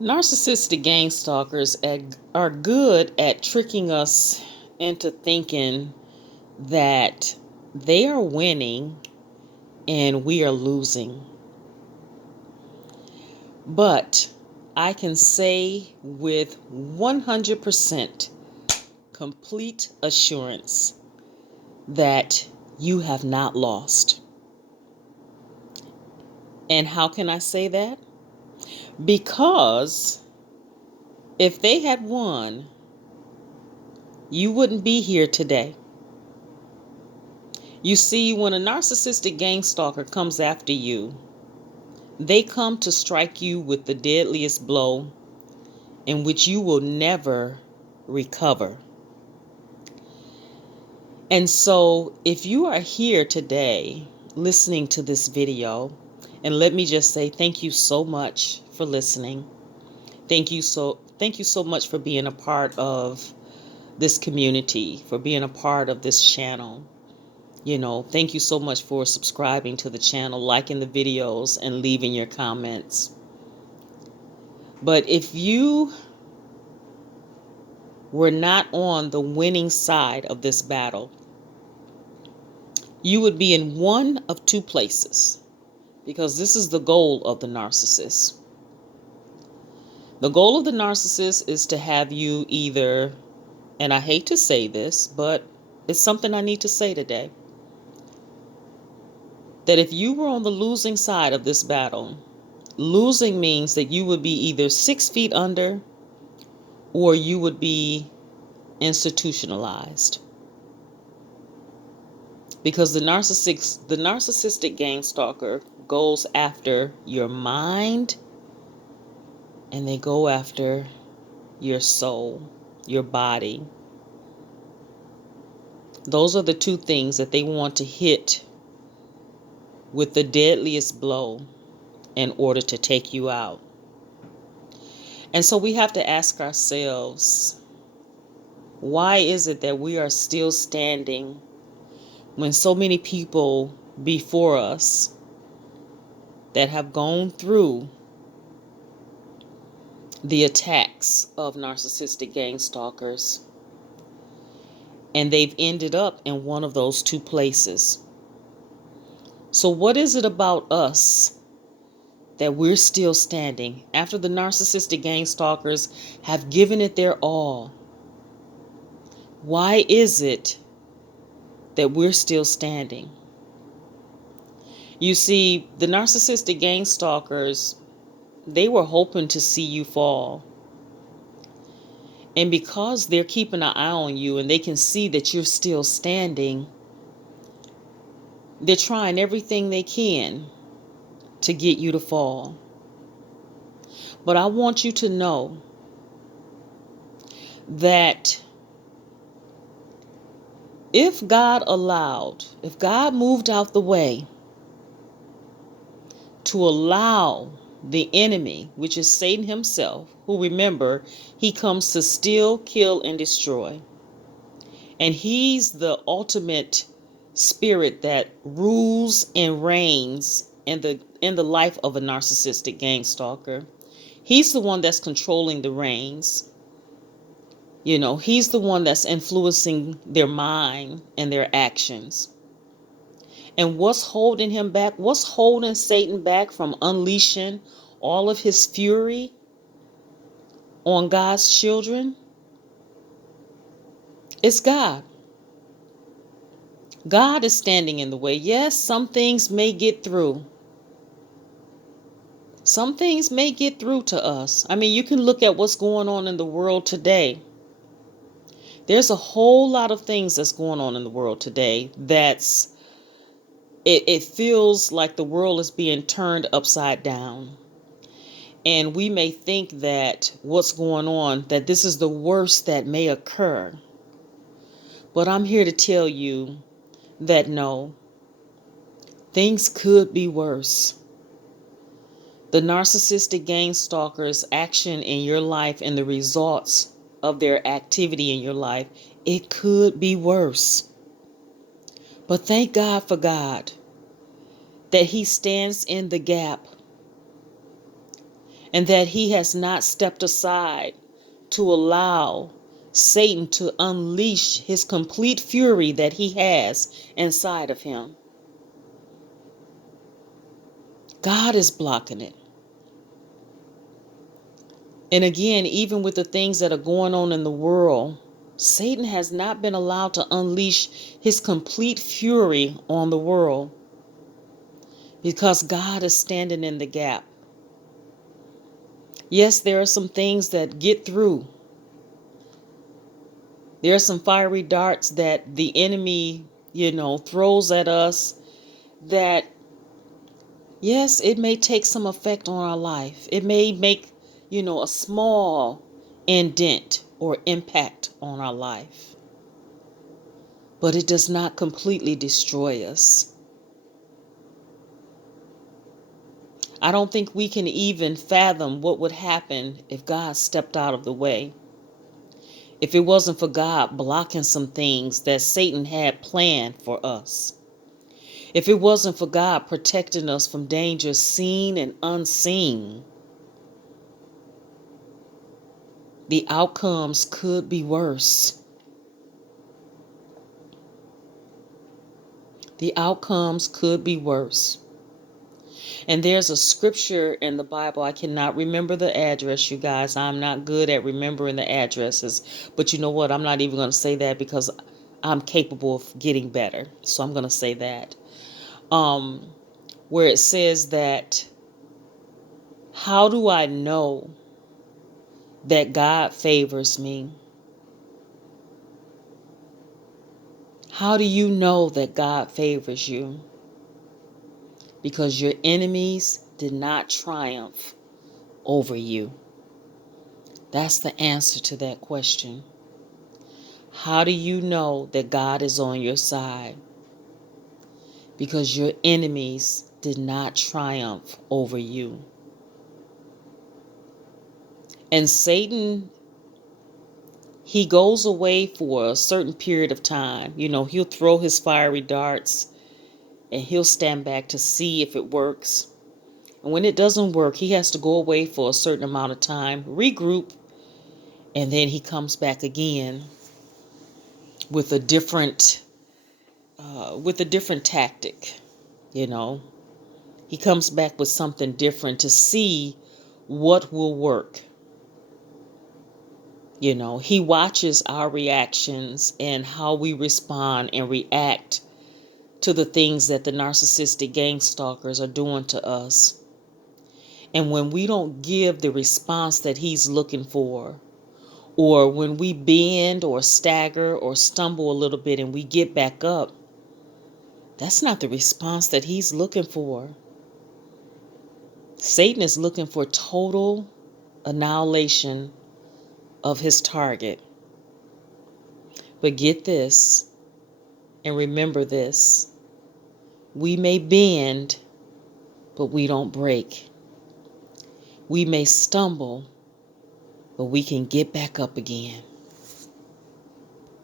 Narcissistic gang stalkers are good at tricking us into thinking that they are winning and we are losing. But I can say with 100% complete assurance that you have not lost. And how can I say that? Because if they had won, you wouldn't be here today. You see, when a narcissistic gang stalker comes after you, they come to strike you with the deadliest blow in which you will never recover. And so, if you are here today listening to this video, and let me just say thank you so much for listening. Thank you so much for being a part of this community, for being a part of this channel. Thank you so much for subscribing to the channel, liking the videos, and leaving your comments. But if you were not on the winning side of this battle, you would be in one of two places, because this is the goal of the narcissist. The goal of the narcissist is to have you either, and I hate to say this, but it's something I need to say today, that if you were on the losing side of this battle, losing means that you would be either 6 feet under or you would be institutionalized. Because the narcissistic gang stalker goes after your mind and they go after your soul, your body. Those are the two things that they want to hit with the deadliest blow in order to take you out. And so we have to ask ourselves, why is it that we are still standing when so many people before us that have gone through the attacks of narcissistic gang stalkers, and they've ended up in one of those two places? So what is it about us that we're still standing after the narcissistic gang stalkers have given it their all? Why is it that we're still standing? You see, the narcissistic gang stalkers, they were hoping to see you fall. And because they're keeping an eye on you and they can see that you're still standing, they're trying everything they can to get you to fall. But I want you to know that if God moved out the way to allow the enemy, which is Satan himself, who, remember, he comes to steal, kill, and destroy. And he's the ultimate spirit that rules and reigns in the life of a narcissistic gang stalker. He's the one that's controlling the reins. He's the one that's influencing their mind and their actions. And what's holding him back? What's holding Satan back from unleashing all of his fury on God's children? It's God. God is standing in the way. Yes, some things may get through. Some things may get through to us. I mean, you can look at what's going on in the world today. There's a whole lot of things that's going on in the world today it feels like the world is being turned upside down. And we may think that what's going on, that this is the worst that may occur. But I'm here to tell you that no, things could be worse. The narcissistic gang stalker's action in your life and the results of their activity in your life, it could be worse. But thank God for God that he stands in the gap and that he has not stepped aside to allow Satan to unleash his complete fury that he has inside of him. God is blocking it. And again, even with the things that are going on in the world, Satan has not been allowed to unleash his complete fury on the world because God is standing in the gap. Yes, there are some things that get through. There are some fiery darts that the enemy, throws at us that, yes, it may take some effect on our life. It may make, a small indent or impact on our life. But it does not completely destroy us. I don't think we can even fathom what would happen if God stepped out of the way. If it wasn't for God blocking some things that Satan had planned for us. If it wasn't for God protecting us from dangers seen and unseen, the outcomes could be worse. The outcomes could be worse. And there's a scripture in the Bible. I cannot remember the address, you guys. I'm not good at remembering the addresses. But you know what? I'm not even going to say that because I'm capable of getting better. So I'm going to say that. Where it says that, how do I know that God favors me? How do you know that God favors you? Because your enemies did not triumph over you. That's the answer to that question. How do you know that God is on your side? Because your enemies did not triumph over you. And Satan, he goes away for a certain period of time. He'll throw his fiery darts and he'll stand back to see if it works. And when it doesn't work, he has to go away for a certain amount of time, regroup, and then he comes back again with a different tactic. He comes back with something different to see what will work. He watches our reactions and how we respond and react to the things that the narcissistic gangstalkers are doing to us. And when we don't give the response that he's looking for, or when we bend or stagger or stumble a little bit and we get back up, that's not the response that he's looking for. Satan is looking for total annihilation of his target. But get this and remember this. We may bend, but we don't break. We may stumble, but we can get back up again.